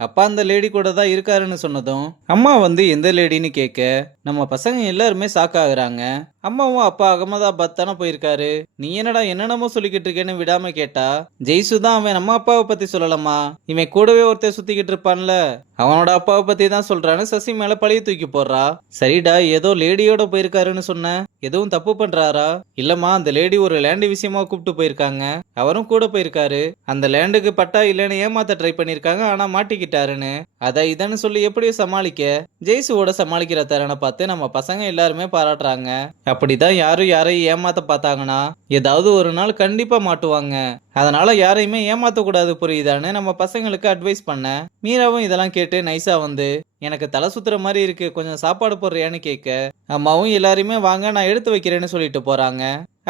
அப்பா அந்த லேடி கூட தான் இருக்காருன்னு சொன்னதும் அம்மா வந்து எந்த லேடின்னு கேட்க நம்ம பசங்க எல்லாருமே ஷாக் ஆகுறாங்க. அம்மாவும் அப்பா அகமதாபாத் தானே போயிருக்காரு, நீ என்னடா என்னென்னமோ சொல்லிக்கிட்டு இருக்கேன்னு விடாம கேட்டா, ஜெய்சு தான் அவன் நம்ம அப்பாவை பத்தி சொல்லலாமா, இவன் கூடவே ஒருத்தர் சுத்திக்கிட்டு இருப்பான்ல அவனோட அப்பாவை பத்தி தான் சொல்றான்னு சசி மேல பழிய தூக்கி போடுறா. சரிடா, ஏதோ லேடியோட போயிருக்காருன்னு சொன்ன, எதுவும் தப்பு பண்றாரா? இல்லம்மா, அந்த லேடி ஒரு லேண்டு விஷயமா கூப்பிட்டு போயிருக்காங்க, அவரும் கூட போயிருக்காரு. அந்த லேண்டுக்கு பட்டா இல்லைன்னு ஏமாத்த ட்ரை பண்ணிருக்காங்க, ஆனா மாட்டிக்கிட்டாருன்னு. அதை இதன்னு சொல்லி எப்படியோ சமாளிக்க ஜெய்சுவோட சமாளிக்கிற திறனை பார்த்து நம்ம பசங்க எல்லாருமே பாராட்டுறாங்க. அப்படிதான் யாரும் யாரையும் ஏமாத்த பார்த்தாங்கன்னா ஏதாவது ஒரு நாள் கண்டிப்பா மாட்டுவாங்க. அதனால யாரையுமே ஏமாத்த கூடாது, புரியுதான்னு நம்ம பசங்களுக்கு அட்வைஸ் பண்ண மீராவும் இதெல்லாம் கேட்டு நைஸா வந்து, எனக்கு தலை சுத்துற மாதிரி இருக்கு, கொஞ்சம் சாப்பாடு போடுறியான்னு கேட்க அம்மாவும் எல்லாரையுமே வாங்க நான் எடுத்து வைக்கிறேன்னு சொல்லிட்டு போறாங்க.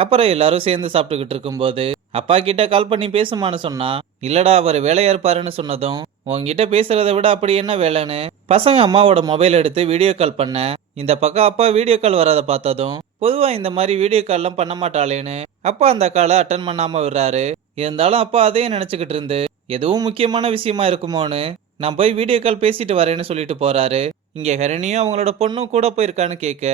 அப்புறம் எல்லாரும் சேர்ந்து சாப்பிட்டுக்கிட்டு இருக்கும்போது அப்பா கிட்ட கால் பண்ணி பேசுமான்னு சொன்னா, இல்லடா அவர் வேலையா இருப்பாருன்னு சொன்னதும், உன்கிட்ட பேசுறதை விட அப்படி என்ன வேலைன்னு பசங்க அம்மாவோட மொபைல் எடுத்து வீடியோ கால் பண்ண இந்த பக்கம் அப்பா வீடியோ கால் வராத பார்த்ததும், பொதுவா இந்த மாதிரி வீடியோ கால்லாம் பண்ண மாட்டாளேன்னு அப்பா அந்த காலை அட்டன் பண்ணாம விடுறாரு. இருந்தாலும் அப்பா அதையும் நினைச்சுக்கிட்டு இருந்து எதுவும் முக்கியமான விஷயமா இருக்குமோன்னு நான் போய் வீடியோ கால் பேசிட்டு வரேன்னு சொல்லிட்டு போறாரு. இங்க ஹரிணியும் அவங்களோட பொண்ணும் கூட போயிருக்கான்னு கேட்க,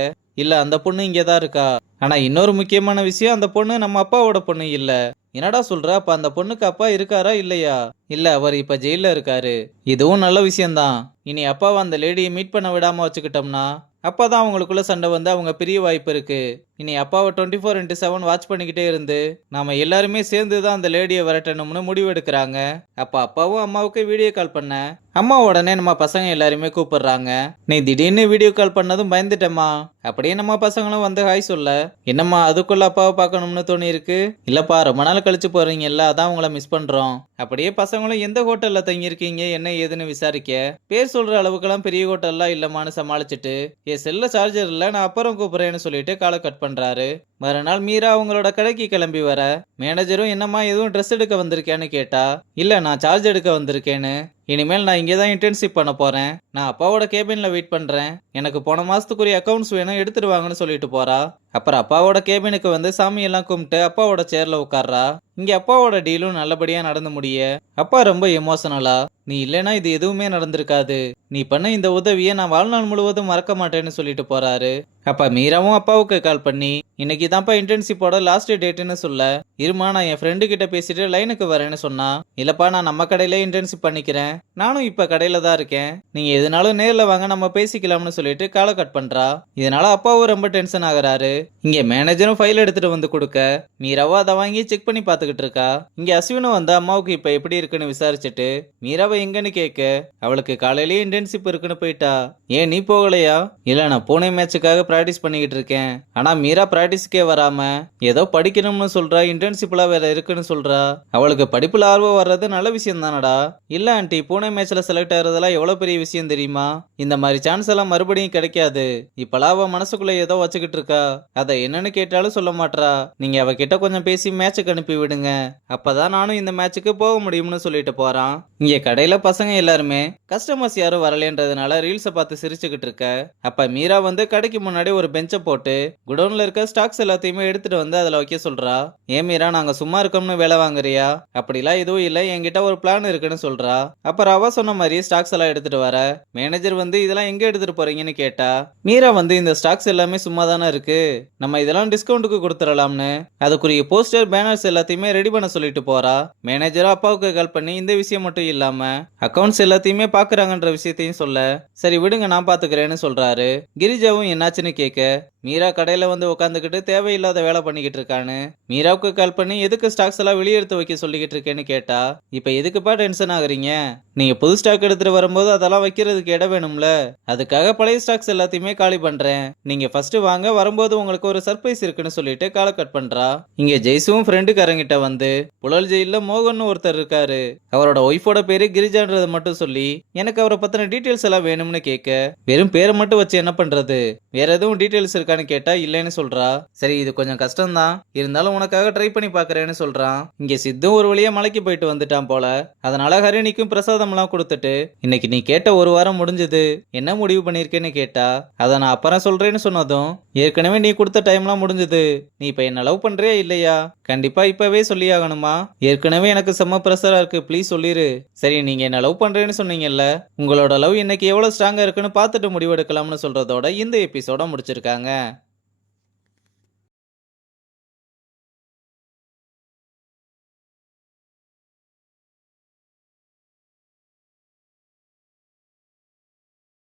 இல்ல அந்த பொண்ணு இங்கதான் இருக்கா, ஆனா இன்னொரு முக்கியமான விஷயம், அந்த பொண்ணு நம்ம அப்பாவோட பொண்ணு இல்ல. என்னடா சொல்ற, அப்ப அந்த பொண்ணுக்கு அப்பா இருக்காரா இல்லையா? இல்ல, அவர் இப்ப ஜெயில இருக்காரு. இதுவும் நல்ல விஷயம்தான். இனி அப்பாவை அந்த லேடியை மீட் பண்ண விடாம வச்சுக்கிட்டோம்னா அப்பதான் அவங்களுக்குள்ள சண்டை வந்து அவங்க பிரிய வாய்ப்பு இருக்கு. இனி அப்பாவை 24x7 வாட்ச் பண்ணிக்கிட்டே இருந்து நாம எல்லாருமே சேர்ந்து தான் அந்த லேடியை விரட்டணும்னு முடிவெடுக்கிறாங்க. அப்ப அப்பாவும் அம்மாவுக்கு வீடியோ கால் பண்ண அம்மா உடனே நம்ம பசங்க எல்லாருமே கூப்பிடுறாங்க. நீ திடீர்னு வீடியோ கால் பண்ணதும் பயந்துட்டேம்மா. அப்படியே நம்ம பசங்களும் வந்து ஹாய் சொல்ல, என்னம்மா அதுக்குள்ள அப்பாவை பார்க்கணும்னு தோணி இருக்கு? இல்லப்பா, ரொம்ப நாள் கழிச்சு போறீங்கல்ல, அதான் உங்களை மிஸ் பண்றோம். அப்படியே பசங்களும் எந்த ஹோட்டல்ல தங்கியிருக்கீங்க என்ன ஏதுன்னு விசாரிக்க, பேர் சொல்ற அளவுக்கெல்லாம் பெரிய ஹோட்டல்லாம் இல்லம்மான்னு சமாளிச்சுட்டு, என் செல்ல சார்ஜர் இல்ல, நான் அப்புறம் கூப்பிடுறேன்னு சொல்லிட்டு காலை கட் பண்றாரு. மறுநாள் மீரா அவங்களோட கடைக்கு கிளம்பி வர மேனேஜரும் என்னம்மா எதுவும் ட்ரெஸ் எடுக்க வந்திருக்கேன்னு கேட்டா, இல்ல நான் சார்ஜ் எடுக்க வந்திருக்கேன்னு. இனிமேல் நான் இங்கே தான் இன்டர்ன்ஷிப் பண்ண போறேன், நான் அப்பாவோட கேபின்ல வெயிட் பண்றேன், எனக்கு போன மாசத்துக்குரிய அக்கௌண்ட்ஸ் வேணும் எடுத்துருவாங்கன்னு சொல்லிட்டு போறா. அப்புறம் அப்பாவோட கேபினுக்கு வந்து சாமி எல்லாம் கும்பிட்டு அப்பாவோட சேர்ல உட்கார்றா. இங்க அப்பாவோட டீலும் நல்லபடியா நடந்து முடிய அப்பா ரொம்ப எமோஷனலா, நீ இல்லைன்னா இது எதுவுமே நடந்திருக்காது, நீ பண்ண இந்த உதவியை நான் வாழ்நாள் முழுவதும் மறக்க மாட்டேன்னு சொல்லிட்டு போறாரு. அப்ப மீராவும் அப்பாவுக்கு கால் பண்ணி, இன்னைக்கு தான்ப்பா இன்டர்ன்ஷிப்போட லாஸ்ட் டேட்னு சொல்ல, இருமா நான் என் ஃப்ரெண்டு கிட்ட பேசிட்டு லைனுக்கு வரேன்னு சொன்னா, இல்லப்பா நான் நம்ம கடையில இன்டர்ன்ஷிப் பண்ணிக்கிறேன், நானும் இப்ப கடையில தான் இருக்கேன், நீங்க எதுனாலும் நேர்ல வாங்க நம்ம பேசிக்கலாம்னு சொல்லிட்டு காலை கட் பண்றா. இதனால அப்பாவும் ரொம்ப டென்ஷன் ஆகுறாரு. இங்க மேனேஜரும் ஃபைல் எடுத்துட்டு வந்து கொடுக்க மீராவும் அதை வாங்கி செக் பண்ணி பார்த்துக்கிட்டு இருக்கா. இங்க அஸ்வினும் வந்து அம்மாவுக்கு இப்ப எப்படி இருக்குன்னு விசாரிச்சுட்டு மீராவை எங்கன்னு கேட்க, அவளுக்கு காலையிலேயே இன்டர்ன்ஷிப் இருக்குன்னு போயிட்டா. ஏன் நீ போகலையா? இல்ல நான் பூனே மேட்சுக்காக பிராக்டிஸ் பண்ணிக்கிட்டு இருக்கேன். ஆனா மீரா பிராக்டிஸ்க்கே வராம ஏதோ படிக்கணும்னு சொல்றா, இன்டர்ன்ஷிப்லாம் வேற இருக்குன்னு சொல்றா. அவளுக்கு படிப்புல ஆர்வம் வர்றது நல்ல விஷயம் தானடா. இல்ல ஆண்டி, பூனே மேட்ச்ல செலக்ட் ஆகுறதெல்லாம் எவ்வளவு பெரிய விஷயம் தெரியுமா? இந்த மாதிரி சான்ஸ் எல்லாம் மறுபடியும் கிடைக்காது. இப்பெல்லாம் அவ மனசுக்குள்ள ஏதோ வச்சுக்கிட்டு இருக்கா, அதை என்னன்னு கேட்டாலும் சொல்ல மாட்றா. நீங்க அவகிட்ட கொஞ்சம் பேசி மேட்சுக்கு அனுப்பி விடுங்க, அப்பதான் நானும் இந்த மேட்சுக்கு போக முடியும்னு சொல்லிட்டு போறான். இங்க கடையில பசங்க எல்லாருமே கஸ்டமர்ஸ் யாரும் வரலன்றதுனால ரீல்ஸை பார்த்து சிரிச்சுக்கிட்டு இருக்க, அப்ப மீரா வந்து கடைக்கு முன்னாடி ஒரு பெஞ்சை போட்டு குடோன்ல இருக்க ஸ்டாக்ஸ் எல்லாத்தையுமே எடுத்துட்டு வந்து அதுல வைக்க சொல்றா. ஏன் மீரா, நாங்க சும்மா இருக்கோம்னு வேலை வாங்குறியா? அப்படிலாம் எதுவும் இல்ல, என்கிட்ட ஒரு பிளான் இருக்குன்னு சொல்றா. அப்புறம் அவ சொன்ன மாதிரி ஸ்டாக்ஸ் எல்லாம் எடுத்துட்டு வர மேனேஜர் வந்து இதெல்லாம் எங்க எடுத்துட்டு போறீங்கன்னு கேட்டா, மீரா வந்து இந்த ஸ்டாக்ஸ் எல்லாமே சும்மா தானே இருக்கு, நம்ம இதெல்லாம் டிஸ்கவுண்ட்டுக்கு கொடுத்துடலாம்னு அதுக்குரிய போஸ்டர் பேனர்ஸ் எல்லாத்தையுமே ரெடி பண்ண சொல்லிட்டு போறா. மேனேஜரும் அப்பாவுக்கு கால் பண்ணி இந்த விஷயம் மட்டும் இல்லாம அக்கவுண்ட்ஸ் எல்லாத்தையுமே பாக்குறாங்கன்ற விஷயத்தையும் சொல்ல, சரி விடுங்க நான் பாத்துக்கிறேன்னு சொல்றாரு. கிரிஜாவும் என்னாச்சுன்னு கேட்க, மீரா கடையில வந்து உட்காந்துக்கிட்டு தேவையில்லாத வேலை பண்ணிக்கிட்டு இருக்கான்னு மீராவுக்கு கால் பண்ணி எதுக்கு ஸ்டாக்ஸ் எல்லாம் வெளியே எடுத்து வைக்க சொல்லிக்கிட்டு இருக்கேன்னு கேட்டா, இப்ப எதுக்குப்பா டென்ஷன் ஆகுறீங்க, நீங்க புது ஸ்டாக் எடுத்துட்டு வரும்போது அதெல்லாம் வைக்கிறதுக்கு இடம் வேணும்ல, அதுக்காக பழைய ஸ்டாக்ஸ் எல்லாத்தையுமே காலி பண்றேன், நீங்க ஃபர்ஸ்ட் வாங்க, வரும்போது உங்களுக்கு ஒரு சர்ப்ரைஸ் இருக்குன்னு சொல்லிட்டு காலை கட் பண்றா. இங்க ஜெய்சுவும் ஃப்ரெண்டுக்காரங்கிட்ட வந்து, புழல் ஜெயில மோகன் ஒருத்தர் இருக்காரு, அவரோட ஒய்ஃபோட பேரு கிரிஜான்றதை மட்டும் சொல்லி எனக்கு அவரை பத்தின டீட்டெயில்ஸ் எல்லாம் வேணும்னு கேட்க, வெறும் பேரை மட்டும் வச்சு என்ன பண்றது, வேற எதுவும் டீட்டெயில்ஸ் இருக்கா இருக்கான்னு கேட்டா இல்லைன்னு சொல்றா. சரி இது கொஞ்சம் கஷ்டம்தான், இருந்தாலும் உனக்காக ட்ரை பண்ணி பாக்குறேன்னு சொல்றான். இங்க சித்து ஒரு வழியா மலைக்கு போயிட்டு வந்துட்டான் போல. அதனால ஹரிணிக்கும் பிரசாதம்லாம் கொடுத்துட்டு, இன்னைக்கு நீ கேட்ட ஒரு வாரம் முடிஞ்சது, என்ன முடிவு பண்ணிருக்கேன்னு கேட்டா, அதை நான் அப்புறம் சொல்றேன்னு சொன்னதும், ஏற்கனவே நீ கொடுத்த டைம்லாம் முடிஞ்சது, நீ இப்ப என்ன லவ் பண்றியா இல்லையா? கண்டிப்பா இப்பவே சொல்லியாகணுமா? ஏற்கனவே எனக்கு செம்ம ப்ரெஷரா இருக்கு, ப்ளீஸ் சொல்லிரு. சரி நீங்க என்ன லவ் பண்றேன்னு சொன்னீங்கல்ல, உங்களோட லவ் இன்னைக்கு எவ்வளவு ஸ்ட்ராங்கா இருக்குன்னு பார்த்துட்டு முடிவெடுக்கலாம்னு சொல்றதோட இந்த எபிசோட முடிச்சிருக்காங்க.